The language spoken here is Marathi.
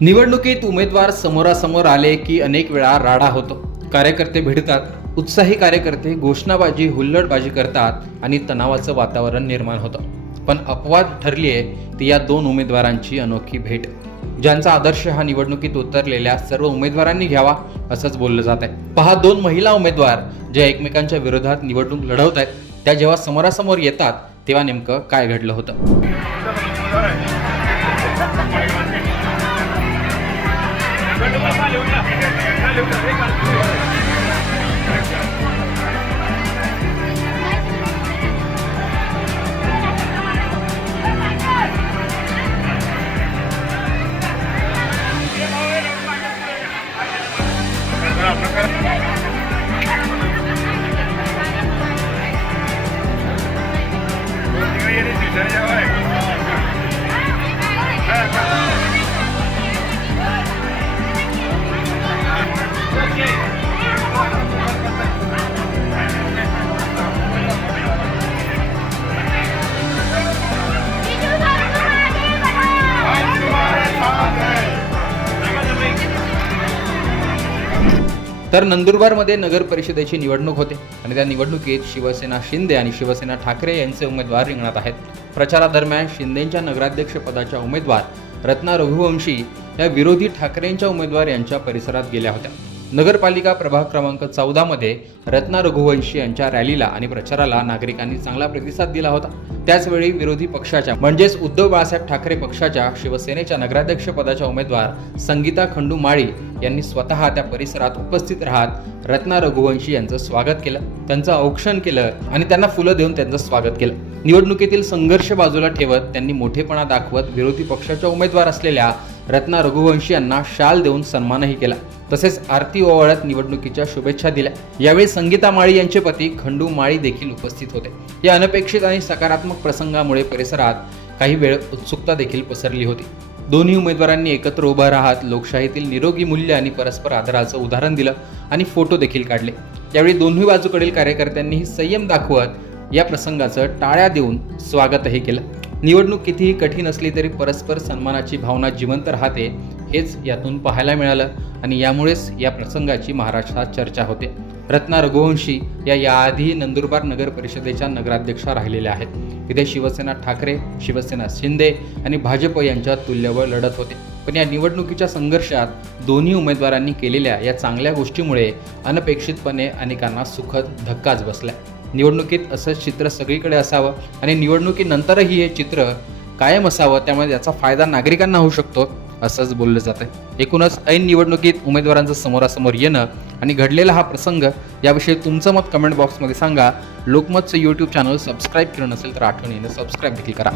निवडणुकीत उमेदवार समोरासमोर आले की अनेक वेळा राडा होतो. कार्यकर्ते भिडतात उत्साही कार्यकर्ते घोषणाबाजी हुल्लडबाजी करतात आणि तणावाचं वातावरण निर्माण होतं. पण अपवाद ठरली आहे ती या दोन उमेदवारांची अनोखी भेट. ज्यांचा आदर्श हा निवडणुकीत उतरलेल्या सर्व उमेदवारांनी घ्यावा असंच बोललं जात आहे पहा दोन महिला उमेदवार ज्या एकमेकांच्या विरोधात निवडणूक लढवत आहेत त्या जेव्हा समोरासमोर येतात तेव्हा नेमकं काय घडलं होतं? 留下他留下谁敢 तर नंदुरबारमध्ये नगर परिषदेची निवडणूक होते आणि त्या निवडणुकीत शिवसेना शिंदे आणि शिवसेना ठाकरे यांचे उमेदवार रिंगणात आहेत. प्रचारादरम्यान शिंदेंच्या नगराध्यक्षपदाच्या उमेदवार रत्ना रघुवंशी या विरोधी ठाकरेंच्या उमेदवार यांच्या परिसरात गेल्या होत्या. नगरपालिका प्रभाग क्रमांक चौदामध्ये रत्ना रघुवंशी यांच्या रॅलीला आणि प्रचाराला नागरिकांनी चांगला प्रतिसाद दिला होता. त्याचवेळी विरोधी पक्षाच्या म्हणजेच उद्धव बाळासाहेब ठाकरे पक्षाच्या शिवसेनेच्या नगराध्यक्ष पदाच्या उमेदवार संगीता खंडू माळी यांनी स्वतः त्या परिसरात उपस्थित राहत रत्ना रघुवंशी यांचं स्वागत केलं. त्यांचं औक्षण केलं आणि त्यांना फुलं देऊन त्यांचं स्वागत केलं. निवडणुकीतील संघर्ष बाजूला ठेवत त्यांनी मोठेपणा दाखवत विरोधी पक्षाच्या उमेदवार असलेल्या रत्ना रघुवंशी यांना शाल देऊन सन्मानही केला. तसेच आरती ओवाळ्यात निवडणुकीच्या शुभेच्छा दिल्या. यावेळी संगीता माळी यांचे पती खंडू माळी देखील उपस्थित होते. या अनपेक्षित आणि सकारात्मक प्रसंगामुळे परिसरात काही वेळ उत्सुकता देखील पसरली होती. दोन्ही उमेदवारांनी एकत्र उभं राहत लोकशाहीतील निरोगी मूल्य आणि परस्पर आदराचं उदाहरण दिलं आणि फोटो देखील काढले. यावेळी दोन्ही बाजूकडील कार्यकर्त्यांनीही संयम दाखवत या प्रसंगाचं टाळ्या देऊन स्वागतही केलं. निवडणूक कितीही कठीण असली तरी परस्पर सन्मानाची भावना जिवंत राहते हेच यातून पाहायला मिळालं आणि यामुळेच या प्रसंगाची महाराष्ट्रात चर्चा होते. रत्ना रघुवंशी या याआधी नंदुरबार नगर परिषदेच्या नगराध्यक्षा राहिलेल्या आहेत. इथे शिवसेना ठाकरे शिवसेना शिंदे आणि भाजप यांच्या तुल्यबळ लढत होते. पण या निवडणुकीच्या संघर्षात दोन्ही उमेदवारांनी केलेल्या या चांगल्या गोष्टीमुळे अनपेक्षितपणे अनेकांना सुखद धक्काच बसला निवडणुकीत असंच चित्र सगळीकडे असावं आणि निवडणुकीनंतरही हे चित्र कायम असावं त्यामुळे याचा फायदा नागरिकांना होऊ शकतो असंच बोललं जातं एकूणच ऐन निवडणुकीत उमेदवारांचं समोरासमोर येणं आणि घडलेला हा प्रसंग याविषयी तुमचं मत कमेंट बॉक्समध्ये सांगा. लोकमतचं यूट्यूब चॅनल सबस्क्राईब केलं नसेल तर आठवणीनं सबस्क्राईब देखील करा.